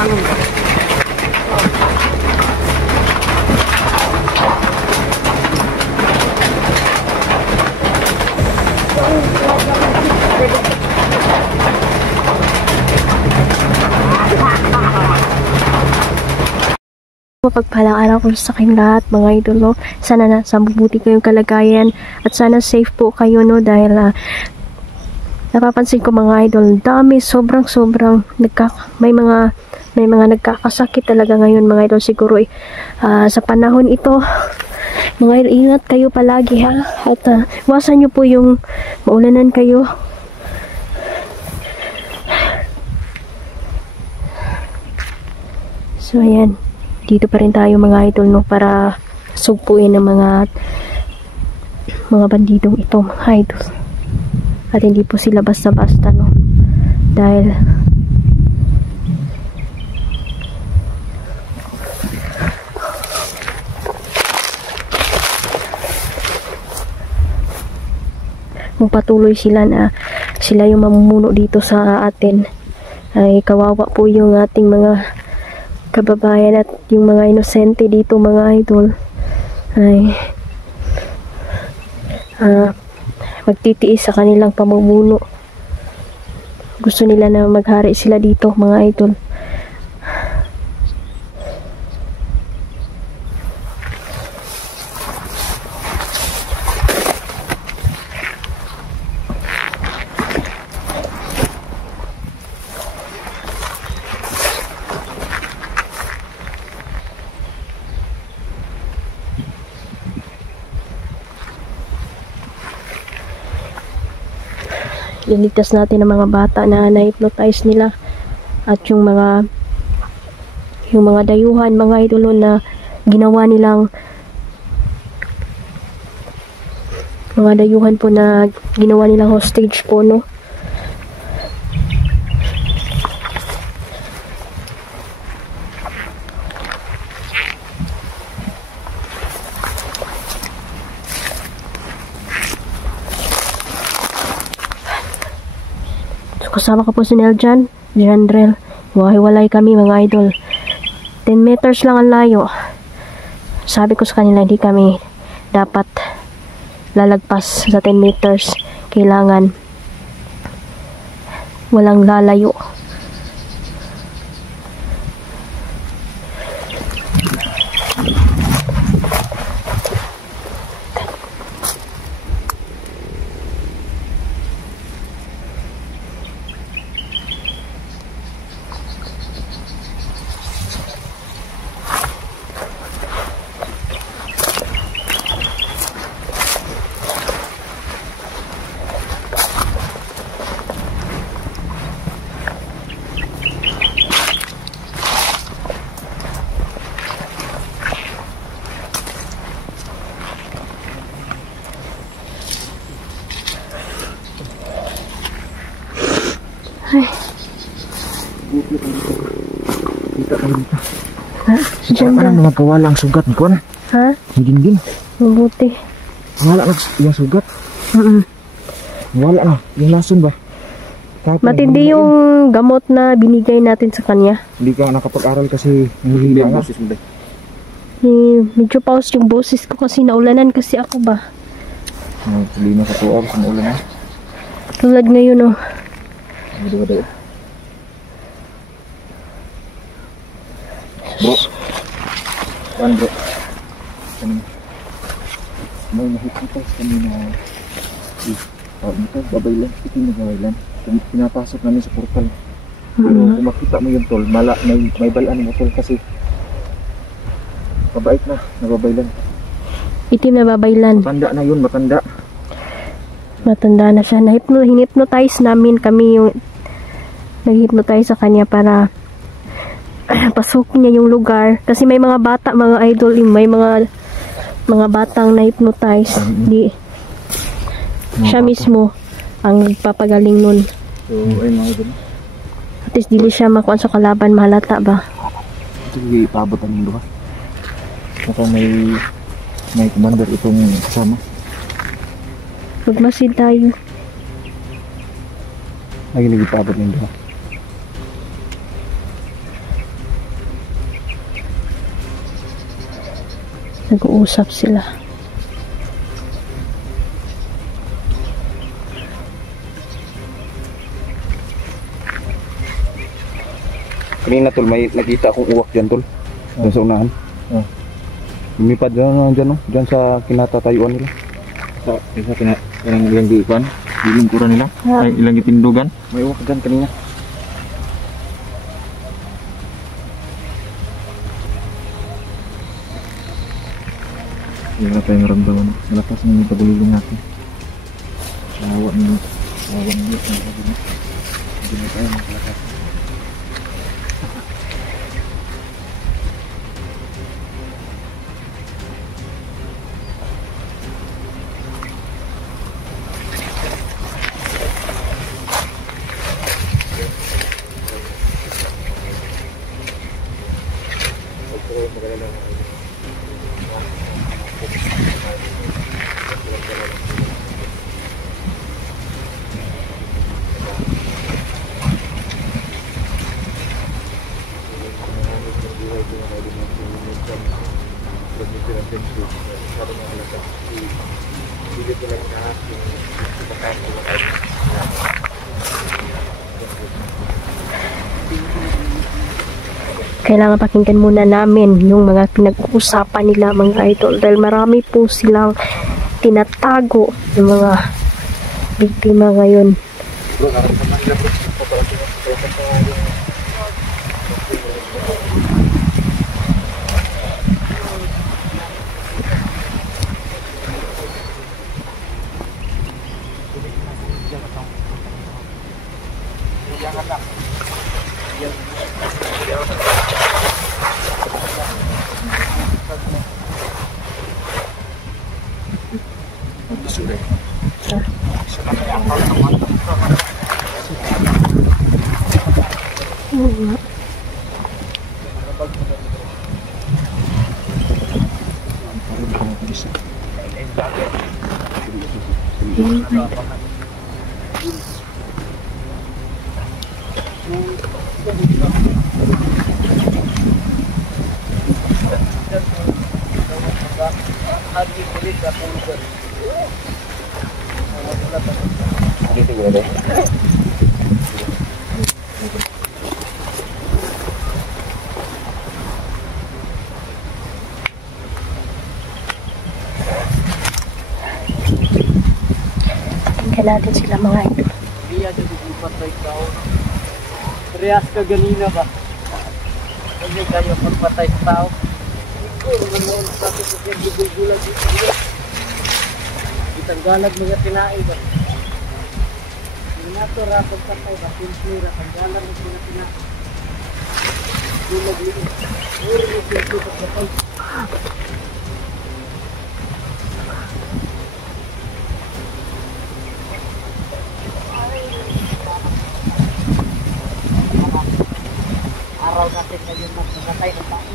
Mapagpalang araw ko sa aking lahat mga idol, no? Sana nasa mabuti kayong kalagayan at sana safe po kayo, no? Dahil napapansin ko mga idol, dami sobrang may mga nagkakasakit talaga ngayon mga idol. Siguro sa panahon ito mga idol, ingat kayo palagi ha, at iwasan nyo po yung maulanan kayo. So ayan, dito pa rin tayo mga idol, no, para sugpuin ng mga bandidong ito mga idol. At hindi po sila basta-basta, no, dahil kung patuloy sila na sila yung mamumuno dito sa atin, ay kawawa po yung ating mga kababayan at yung mga inosente dito mga idol, ay magtitiis sa kanilang pamumuno. Gusto nila na maghari sila dito mga idol. Iligtas natin ang mga bata na na-hypnotize nila at yung mga dayuhan mga idol na ginawa nilang mga dayuhan po na ginawa nilang hostage po, no. Kasama ko po si Neljan, Jandrel. Wahiwalay kami mga idol. 10 meters lang ang layo. Sabi ko sa kanila, hindi kami dapat lalagpas sa 10 meters. Kailangan walang lalayo. Ay. Kita tayo dito. Ha? Diyan ba? Mga kawalang sugat ni Kwan? Ha? Higin-gin. Mabuti. Wala na yung sugat. Wala na. Yung lason ba? Tapos, matindi yung gamot na binigay natin sa kanya. Hindi ka nakapag-aral kasi hindi ang boses mo ba? Medyo pause yung boses ko kasi naulanan kasi ako ba. Hindi na sa 2 hours na ulan na. Tulad ngayon, oh. Bro, bro, may nakikita kami na babaylan, ito yung babaylan. Pinapasok namin sa portal. Pero kung makita mo yung tol, may balaan mo tol kasi mabait na, nababaylan. Itim na babaylan. Matanda na yun, matanda. Matanda na siya. Hinipnotize namin, kami yung nag-hypnotize sa kanya para pasukin niya yung lugar. Kasi may mga bata, mga idol, may mga batang na-hypnotize. Siya mismo ang nagpapagaling nun. So, ay mga idol. At least dili siya makuha sa kalaban, mahalata ba? Ito yung ipabot ang mundo ha. Saka may commander itong kasama. Magmasid tayo. Ay, nagipabot ng mundo ha. Nag-uusap sila. Kanina tol, may nakita akong uwak dyan tol. Dyan sa unahan. Lumipad dyan, dyan, no? Dyan sa kinatatayuan nila. Sa ilang gipan, dilingkuran nila, ay ilang gitindugan. May uwak dyan kanina. Wala tayong maramdaman. Malakas na yung pagulilong natin. Nahawa nyo. Nahawa nyo. Hindi na tayo makalakas. Kailangan pakinggan muna namin yung mga pinag-uusapan nila mga idol dahil marami po silang tinatago ng mga biktima ngayon. Tingnan natin sila mga idol. Iya jadi patay tao. Rehas ka ganina ba? Hindi kayo pagpatay sa tao. Siguro naman sa atin sa gugula dito. Itanggalag mga tinae ba? Minato ra pagpatay ba? Simple ra tanggalag mga tinae. Gulag dito. Uri simple pagpatay. Araw natin ngayon magpapatay ng tao.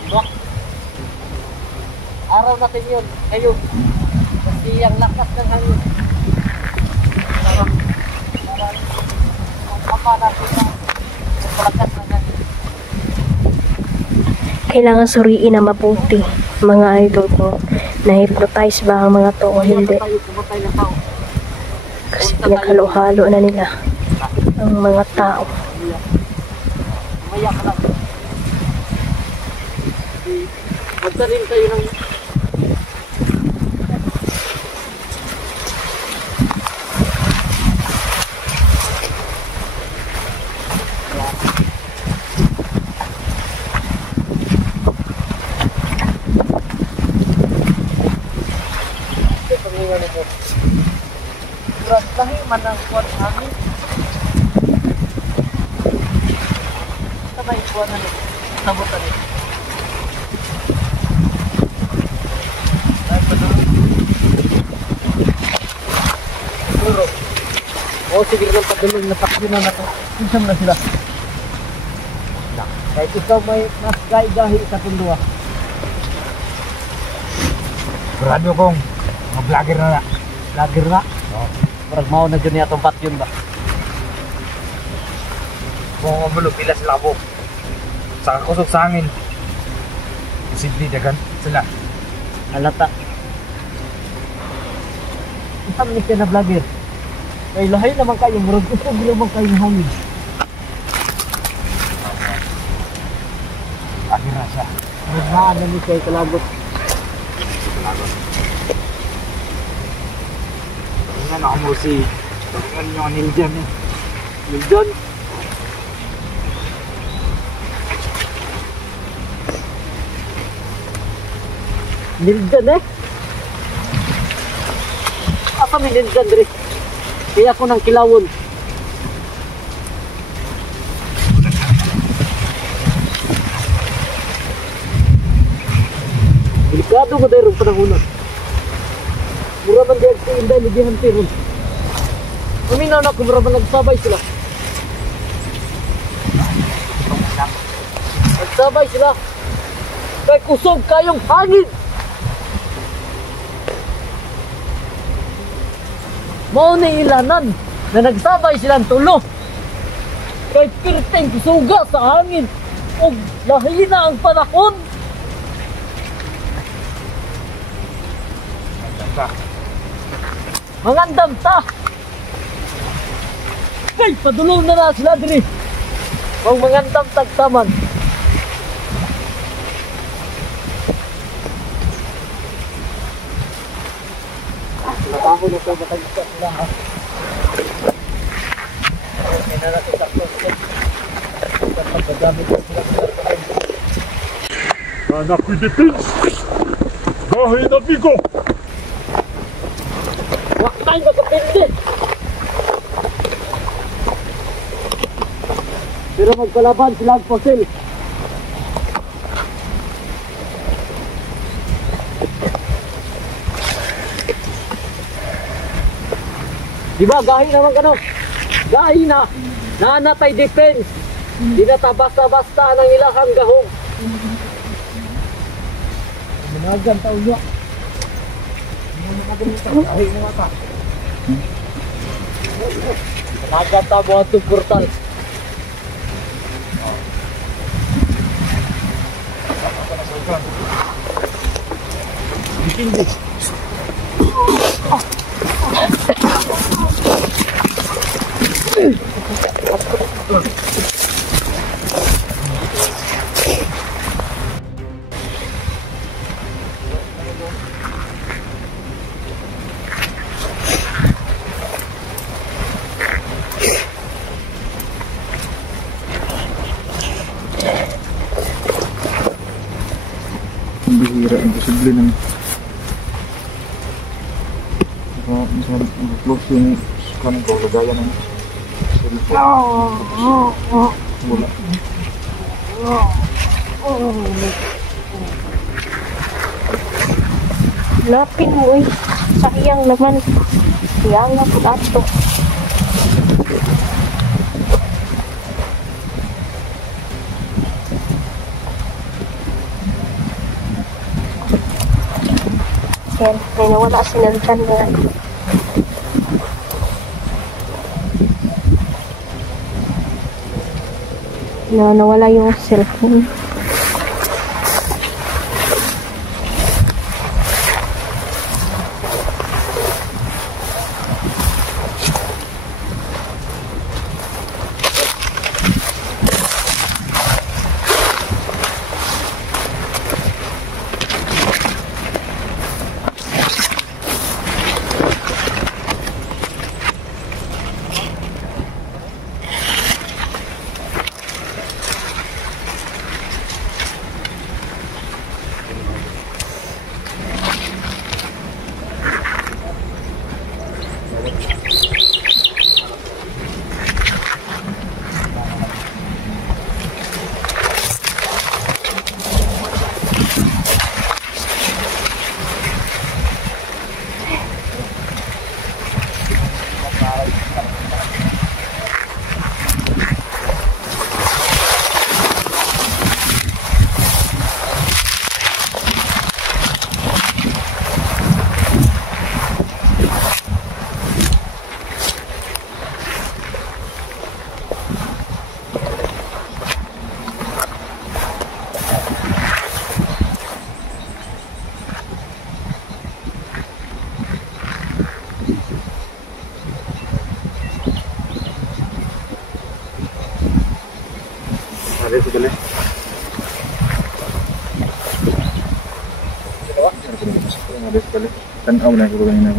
Diba? Araw natin yun, ngayon. Kasi ang lakas ng hangin. Parang mapa natin na malakas ng hangin. Kailangan suriin na mabuti mga idol kung na-hypnotize ba ang mga to o hindi. Pumatay ng tao. Kasi pinaghalo-halo na nila ang mga tao. Maya ka lang. Magtanim kayo ng Lahi man ang kuwan namin. Sabay kuwan na nito. Sabutan nito. Ay pa doon. Siguro. O sige lang padulong na takbo na nato. Isang na sila. Kahit ikaw may mas gahi sa pundua. Grado kong mga vlogger na na. Lager na. Marag mau na dyan niya itong patyon ba? Kung mabulo pila sila po. Sa kusog sa hangin. Posible dagan sila. Halata. Isang ni ka na vlogger. Kay lahay naman kayo, murag gusto naman kayong hangin. Agira siya. Nagmaan na ni kayo kalagot. Tingnan ako mo si tingnan nyo ang Niljan eh. Niljan. Niljan eh. Asa may Niljan diri? Kaya ako ng kilawon. Delikado mo dahil panahunan. Mura man dahil si Inday, ligihan tiron. Paminaw na kung mura man nagsabay sila. Nagsabay sila. Kay kusog kayong hangin. Mao ni ilanan na nagsabay silang tulo. Kay pirteng kusuga sa hangin. O lahina ang panahon. Mangandam ta. Kay padulong na sila diri. Kung mangandam tagtaman. Nataho na ko matagsa sila ha. Kaya na natin takto sila. Pagkagamit na sila. Anak ko depends. Dahil na bigo. Wakay magkapindi. Pero magkalaban sila ang fosil. Diba, gahi naman ka no? Gahi na. Nanatay defense. Di na ta basta-basta ng ilahang gahong. Managan tao nyo. Gahi na mata. Managan tao buhat itong portal. Dipindi. Bihira, imposible naman. Saka minsan mag-close yung kanang kalagayan ng wala. Lapin mo eh. Sayang naman. Sayang na plato. Yan, may nawala si Niljan na. Nawala yung cellphone. Ada sebelah. Ada sebelah. Kan awal aku kanina